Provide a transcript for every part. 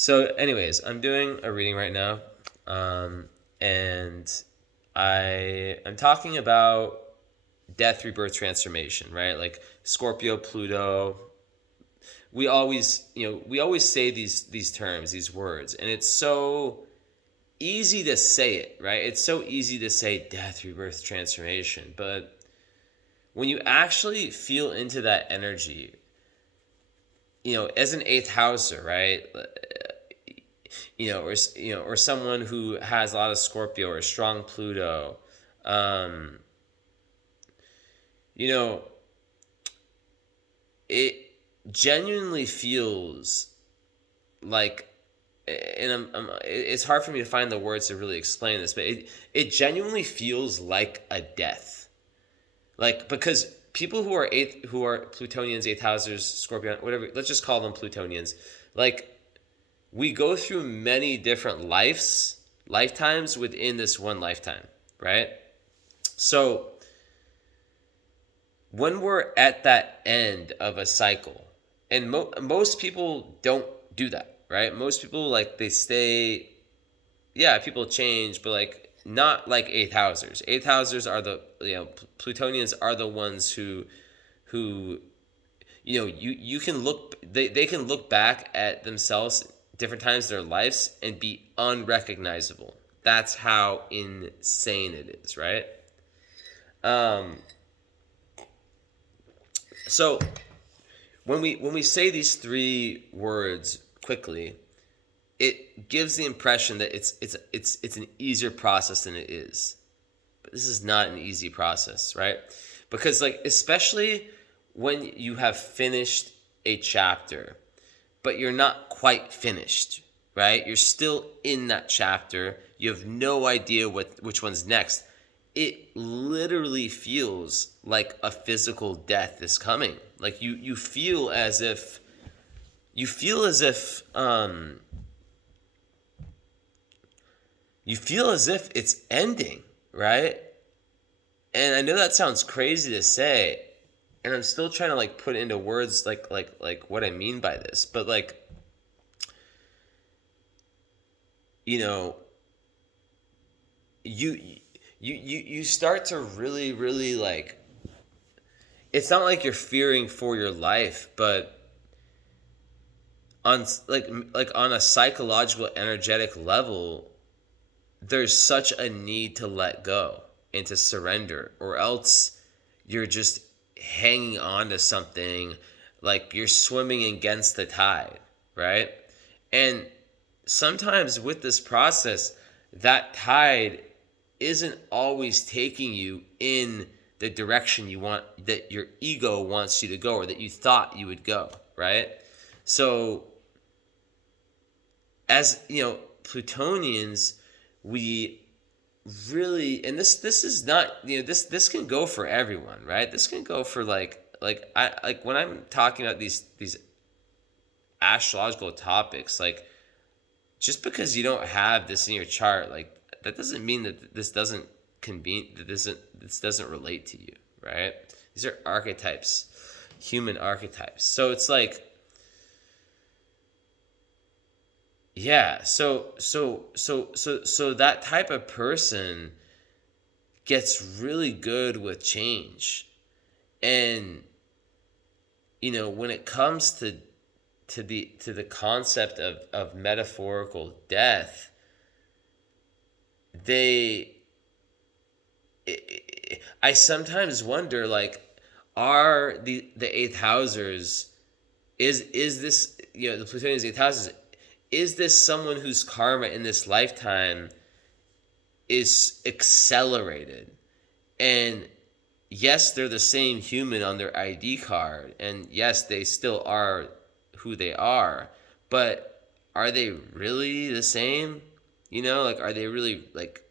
So, anyways, I'm doing a reading right now, and I'm talking about death, rebirth, transformation, right? Like Scorpio, Pluto. We always say these terms, these words, and it's so easy to say it, right? It's so easy to say death, rebirth, transformation, but when you actually feel into that energy, as an eighth houser, right? Or someone who has a lot of Scorpio or strong Pluto, um, you know, it genuinely feels like, and it's hard for me to find the words to really explain this, but it genuinely feels like a death, like because people who are Plutonians, eighth housers, Scorpion, whatever, let's just call them Plutonians, like we go through many different lifetimes within this one lifetime, right? So when we're at that end of a cycle, and most people don't do that, right? Most people, like, they stay, yeah, people change, but like not like eighth housers. Eighth housers are Plutonians are the ones who you can they can look back at themselves different times in their lives and be unrecognizable. That's how insane it is, right? um so when we say these three words quickly, it gives the impression that it's an easier process than it is. But this is not an easy process, right? Because, like, especially when you have finished a chapter but you're not quite finished, right? You're still in that chapter. You have no idea which one's next. It literally feels like a physical death is coming. Like you feel as if you feel as if you feel as if it's ending, right? And I know that sounds crazy to say, and I'm still trying to, like, put into words like what I mean by this, but like, you know, you you start to really, like, it's not like you're fearing for your life, but on like on a psychological, energetic level, there's such a need to let go and to surrender, or else you're just hanging on to something, like you're swimming against the tide, right? And sometimes with this process, that tide isn't always taking you in the direction you want, that your ego wants you to go, or that you thought you would go, right? So, as Plutonians, we really, and this is not, this can go for everyone, right? This can go for, like when I'm talking about these astrological topics, like, just because you don't have this in your chart, like, that doesn't mean that this doesn't convene, that this doesn't relate to you, right? These are archetypes, human archetypes. So it's like, yeah, so that type of person gets really good with change. And when it comes to the concept of metaphorical death, they I sometimes wonder, like, are the eighth housers, is this, the Plutonians, eighth houses, is this someone whose karma in this lifetime is accelerated? And yes, they're the same human on their ID card, and yes, they still are who they are, but are they really the same? Like, are they really, like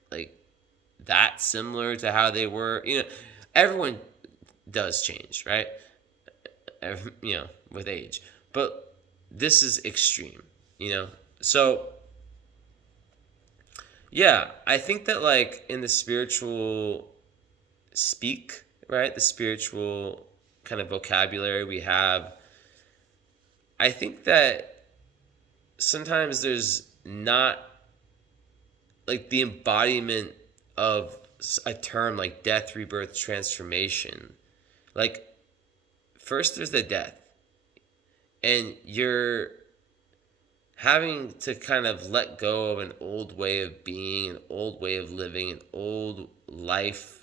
that similar to how they were? Everyone does change, right? With age, but this is extreme, so yeah, I think that, like, in the spiritual speak, right, the spiritual kind of vocabulary we have, I think that sometimes there's not like the embodiment of a term like death, rebirth, transformation. Like, first there's the death, and you're having to kind of let go of an old way of being, an old way of living, an old life,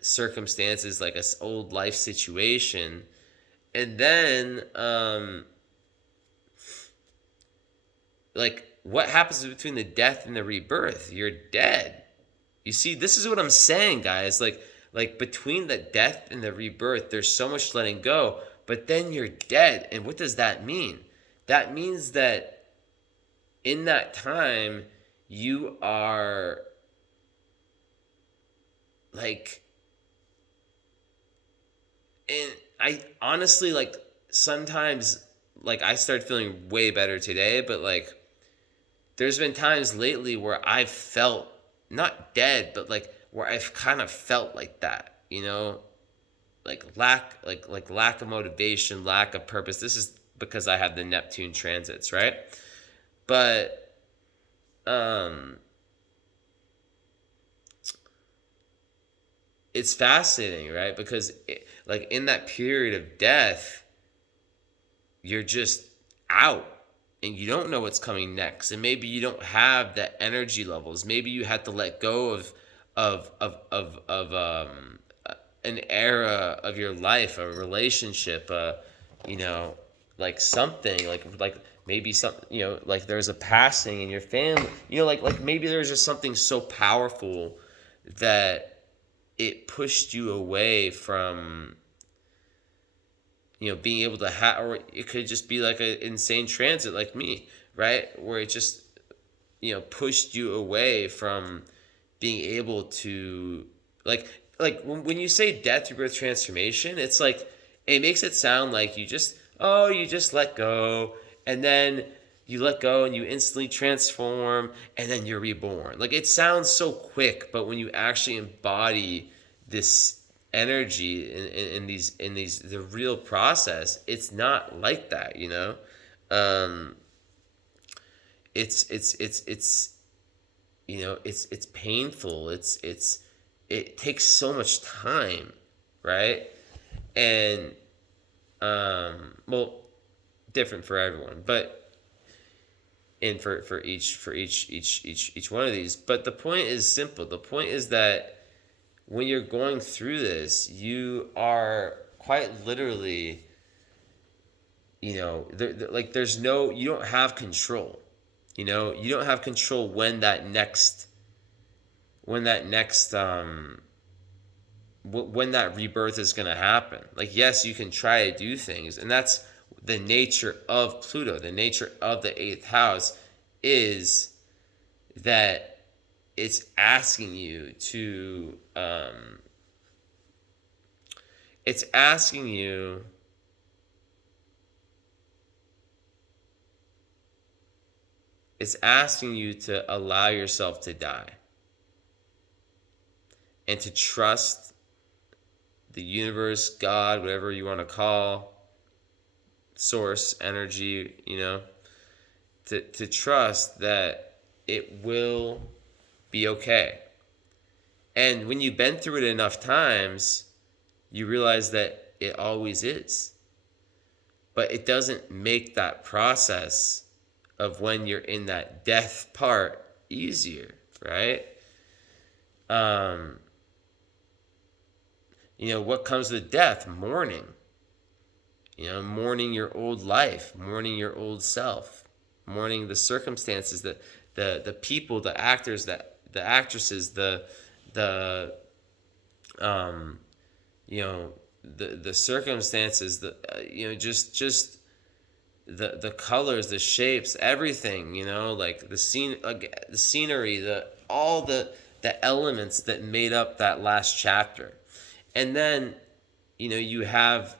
circumstances, like a old life situation. And then, like, what happens between the death and the rebirth? You're dead. You see, this is what I'm saying, guys. Like between the death and the rebirth, there's so much letting go, but then you're dead. And what does that mean? That means that in that time, you are like, and I honestly, like, sometimes, like, I start feeling way better today, but like, there's been times lately where I've felt not dead, but like where I've kind of felt like that, like lack of motivation, lack of purpose. This is because I have the Neptune transits, right? But it's fascinating, right? Because like in that period of death, you're just out and you don't know what's coming next, and maybe you don't have the energy levels. Maybe you have to let go of an era of your life, a relationship, like something, like maybe something, like there's a passing in your family, like maybe there's just something so powerful that it pushed you away from being able to have, or it could just be like an insane transit like me, right? Where it just, pushed you away from being able to, like when you say death, rebirth, transformation, it's like, it makes it sound like you just let go, and then you let go and you instantly transform, and then you're reborn. Like, it sounds so quick, but when you actually embody this energy in these the real process, it's not like that. It's painful. It takes so much time, right? And well, different for everyone, but and for each one of these. But the point is simple. The point is that when you're going through this, you are quite literally, there's no, you don't have control. You don't have control when that next when that rebirth is going to happen. Like, yes, you can try to do things, and that's the nature of Pluto. The nature of the 8th house is that it's asking you to it's asking you to allow yourself to die and to trust the universe, God, whatever you want to call, source, energy, to trust that it will be okay. And when you've been through it enough times, you realize that it always is. But it doesn't make that process of when you're in that death part easier, right? What comes with death? Mourning. Mourning your old life, mourning your old self, mourning the circumstances, the people, the actors, the actresses, the circumstances, just the colors, the shapes, everything, like the scenery, all the elements that made up that last chapter. And then, you have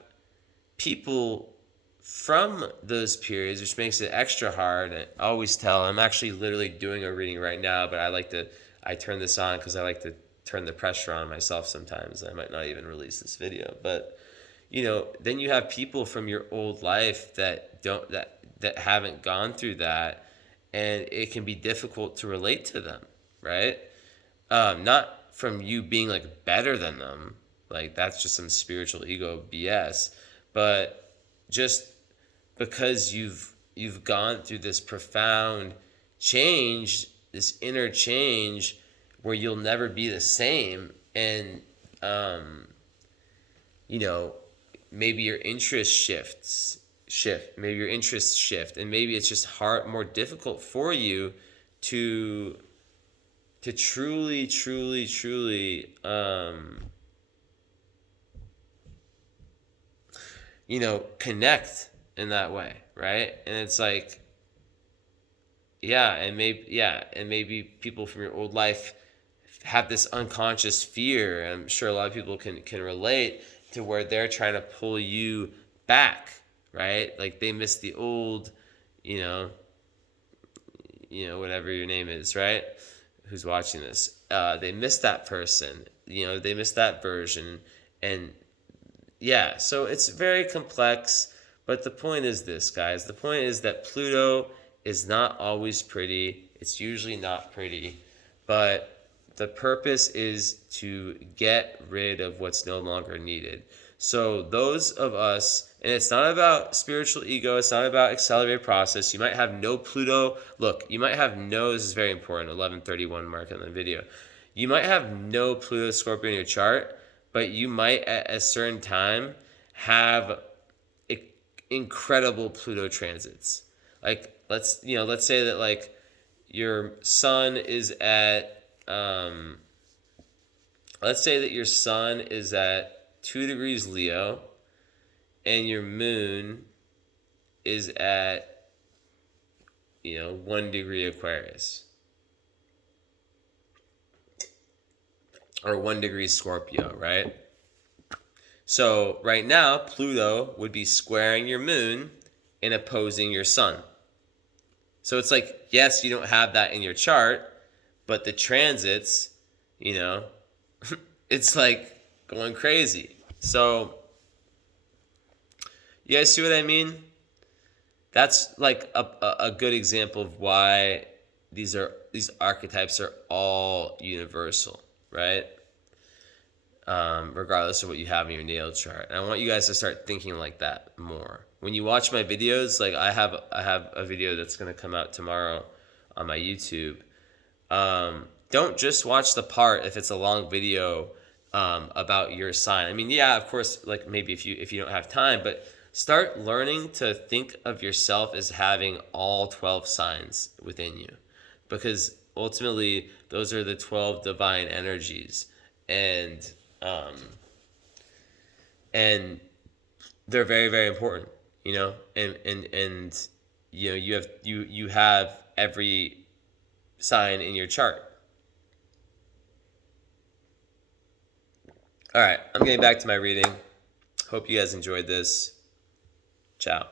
people from those periods, which makes it extra hard. I always tell, I'm actually literally doing a reading right now, but I turn this on because I like to turn the pressure on myself sometimes. I might not even release this video, but then you have people from your old life that that haven't gone through that, and it can be difficult to relate to them, right? Not from you being like better than them, like that's just some spiritual ego BS, but just because you've gone through this profound change, this inner change, where you'll never be the same, and you know, maybe your interests shift, maybe your interests shift, and maybe it's just more difficult for you to truly you know, connect in that way, right? And it's like, and maybe people from your old life have this unconscious fear. I'm sure a lot of people can relate to where they're trying to pull you back, right? Like they miss the old, you know, whatever your name is, right? Who's watching this? They miss that person, you know, they miss that version, and yeah, so it's very complex. But the point is this, guys. The point is that Pluto is not always pretty. It's usually not pretty, but the purpose is to get rid of what's no longer needed. So those of us, and it's not about spiritual ego, it's not about accelerated process. You might have no Pluto. Look, you might have no, this is very important, 1131 mark on the video. You might have no Pluto Scorpio in your chart, but you might at a certain time have incredible Pluto transits. Like let's say that like your sun is at let's say that your sun is at 2 degrees Leo and your moon is at 1 degree Aquarius or 1 degree Scorpio, right? So right now, Pluto would be squaring your moon and opposing your sun. So it's like, yes, you don't have that in your chart, but the transits, it's like going crazy. So you guys see what I mean? That's like a good example of why these archetypes are all universal, right? Regardless of what you have in your natal chart. And I want you guys to start thinking like that more. When you watch my videos, like I have a video that's going to come out tomorrow on my YouTube. Don't just watch the part if it's a long video about your sign. I mean, yeah, of course, like maybe if you don't have time, but start learning to think of yourself as having all 12 signs within you, because ultimately those are the 12 divine energies, and they're very, very important, and you have every sign in your chart. All right, I'm getting back to my reading. Hope you guys enjoyed this. Ciao.